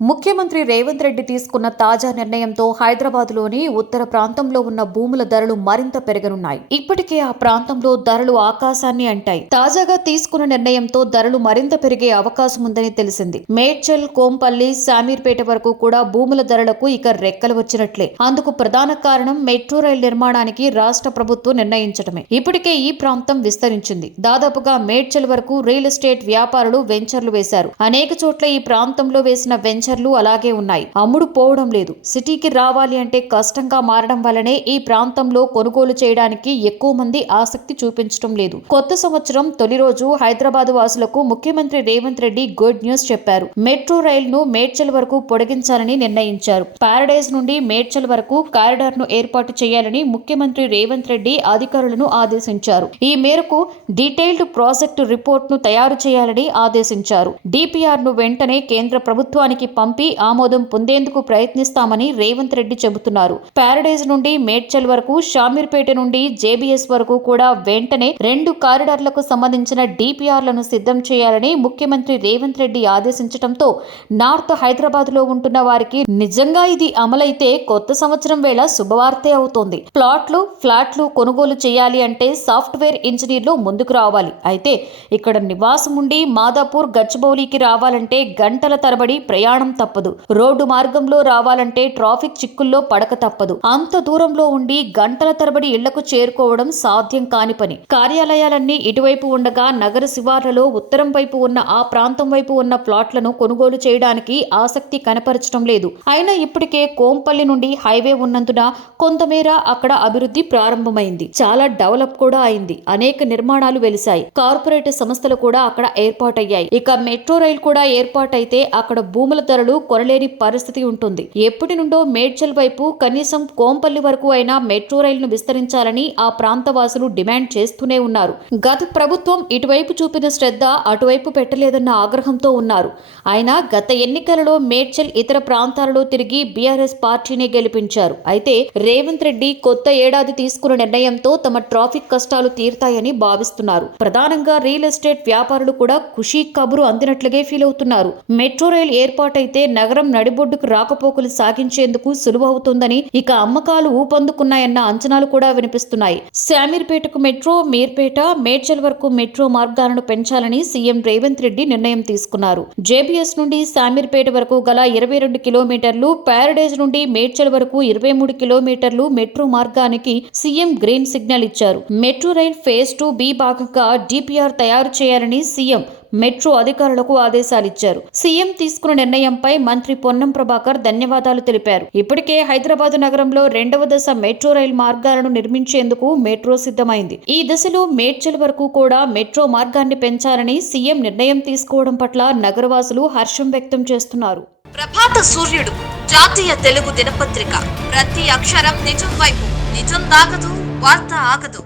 ముఖ్యమంత్రి రేవంత్ రెడ్డి తీసుకున్న తాజా నిర్ణయంతో హైదరాబాద్లోని ఉత్తర ప్రాంతంలో ఉన్న భూముల ధరలు మరింత పెరగనున్నాయి. ఇప్పటికే ఆ ప్రాంతంలో ధరలు ఆకాశాన్ని అంటాయి. తాజాగా తీసుకున్న నిర్ణయంతో ధరలు మరింత పెరిగే అవకాశం ఉందని తెలిసింది. మేడ్చల్, కోంపల్లి, శామీర్పేట వరకు కూడా భూముల ధరలకు ఇక రెక్కలు వచ్చినట్లే. అందుకు ప్రధాన కారణం మెట్రో రైల్ నిర్మాణానికి రాష్ట్ర ప్రభుత్వం నిర్ణయించడమే. ఇప్పటికే ఈ ప్రాంతం విస్తరించింది. దాదాపుగా మేడ్చల్ వరకు రియల్ ఎస్టేట్ వ్యాపారులు వెంచర్లు వేశారు. అనేక చోట్ల ఈ ప్రాంతంలో వేసిన వెంచర్లు అలాగే ఉన్నాయి. అమ్ముడు పోవడం లేదు. సిటీకి రావాలి అంటే కష్టంగా మారడం వల్లనే ఈ ప్రాంతంలో కొనుగోలు చేయడానికి ఎక్కువ మంది ఆసక్తి చూపించడం లేదు. కొత్త సంవత్సరం తొలి రోజు హైదరాబాద్ వాసులకు ముఖ్యమంత్రి రేవంత్ రెడ్డి గుడ్ న్యూస్ చెప్పారు. మెట్రో రైల్ ను మేడ్చల్ వరకు పొడిగించాలని నిర్ణయించారు. పారడైజ్ నుండి మేడ్చల్ వరకు కారిడార్ ను ఏర్పాటు చేయాలని ముఖ్యమంత్రి రేవంత్ రెడ్డి అధికారులను ఆదేశించారు. ఈ మేరకు డీటెయిల్డ్ ప్రాజెక్టు రిపోర్ట్ ను తయారు చేయాలని ఆదేశించారు. డిపిఆర్ ను వెంటనే కేంద్ర ప్రభుత్వానికి పంపి ఆమోదం పొందేందుకు ప్రయత్నిస్తామని రేవంత్ రెడ్డి చెబుతున్నారు. పారడైజ్ నుండి మేడ్చల్ వరకు, షామీర్పేట నుండి జేబీఎస్ వరకు కూడా వెంటనే 2 కారిడార్లకు సంబంధించిన డిపిఆర్లను సిద్ధం చేయాలని ముఖ్యమంత్రి రేవంత్ రెడ్డి ఆదేశించడంతో నార్త్ హైదరాబాద్ లో ఉంటున్న వారికి నిజంగా ఇది అమలైతే కొత్త సంవత్సరం వేళ శుభవార్తే అవుతోంది. ప్లాట్లు, ఫ్లాట్లు కొనుగోలు చేయాలి అంటే సాఫ్ట్వేర్ ఇంజనీర్లు ముందుకు రావాలి. అయితే ఇక్కడ నివాసం ఉండి మాదాపూర్, గచ్చిబౌలికి రావాలంటే గంటల తరబడి ప్రయాణం తప్పదు. రోడ్డు మార్గంలో రావాలంటే ట్రాఫిక్ చిక్కుల్లో పడక తప్పదు. అంత దూరంలో ఉండి గంటల తరబడి ఇళ్లకు చేరుకోవడం సాధ్యం కాని పని. కార్యాలయాలన్నీ ఇటువైపు ఉండగా నగర శివార్లలో ఉత్తరం వైపు ఉన్న ఆ ప్రాంతం వైపు ఉన్న ప్లాట్లను కొనుగోలు చేయడానికి ఆసక్తి కనపరచడం లేదు. అయినా ఇప్పటికే కోంపల్లి నుండి హైవే ఉన్నందున కొంతమేర అక్కడ అభివృద్ధి ప్రారంభమైంది. చాలా డెవలప్ కూడా అయింది. అనేక నిర్మాణాలు వెలిశాయి. కార్పొరేట్ సంస్థలు కూడా అక్కడ ఏర్పాటయ్యాయి. ఇక మెట్రో రైల్ కూడా ఏర్పాటైతే అక్కడ భూముల ధరలు కొనలేని పరిస్థితి ఉంటుంది. ఎప్పటి నుండో మేడ్చల్ వైపు, కనీసం కోంపల్లి వరకు అయినా మెట్రో రైల్ ను విస్తరించాలని ఆ ప్రాంత వాసులు డిమాండ్ చేస్తూనే ఉన్నారు. గత ప్రభుత్వం ఇటువైపు చూపిన శ్రద్ధ అటువైపు పెట్టలేదన్న ఆగ్రహంతో ఉన్నారు. అయినా గత ఎన్నికలలో మేడ్చల్, ఇతర ప్రాంతాలలో తిరిగి బీఆర్ఎస్ పార్టీనే గెలిపించారు. అయితే రేవంత్ రెడ్డి కొత్త ఏడాది తీసుకున్న నిర్ణయంతో తమ ట్రాఫిక్ కష్టాలు తీరుతాయని భావిస్తున్నారు. ప్రధానంగా రియల్ ఎస్టేట్ వ్యాపారులు కూడా ఖుషీ కబురు అందినట్లుగే ఫీల్ అవుతున్నారు. మెట్రో రైల్ ఏర్పాటైతే నగరం నడిబొడ్డుకు రాకపోకలు సాగించేందుకు సులువవుతుందని, ఇక అమ్మకాలు ఊపందుకున్నాయన్న అంచనాలు కూడా వినిపిస్తున్నాయి. శామీర్పేటకు మెట్రో, మీర్పేట, మేడ్చల్ వరకు మెట్రో మార్గాలను పెంచాలని సీఎం రేవంత్ రెడ్డి నిర్ణయం తీసుకున్నారు. జేబీఎస్ నుండి శామీర్పేట వరకు గల 22 కిలోమీటర్లు, పారడైజ్ నుండి మేడ్చల్ వరకు 23 కిలోమీటర్లు మెట్రో మార్గానికి సీఎం గ్రీన్ సిగ్నల్ ఇచ్చారు. మెట్రో రైల్ ఫేజ్ 2B భాగంగా డిపిఆర్ తయారు చేయాలని సీఎం మెట్రో అధికారులకు ఆదేశాలిచ్చారు. సీఎం తీసుకున్న నిర్ణయంపై మంత్రి పొన్నం ప్రభాకర్ ధన్యవాదాలు తెలిపారు. ఇప్పటికే హైదరాబాద్ నగరంలో 2వ దశ మెట్రో రైల్ మార్గాలను నిర్మించేందుకు మెట్రో సిద్ధమైంది. ఈ దశలో మేడ్చల్ వరకు కూడా మెట్రో మార్గాన్ని పెంచాలని సీఎం నిర్ణయం తీసుకోవడం పట్ల నగరవాసులు హర్షం వ్యక్తం చేస్తున్నారు. ప్రభాత సూర్యుడు జాతీయ తెలుగు దినపత్రిక. ప్రతి అక్షరం నిజం వైపు. నిజం దాగదు, వార్త ఆగదు.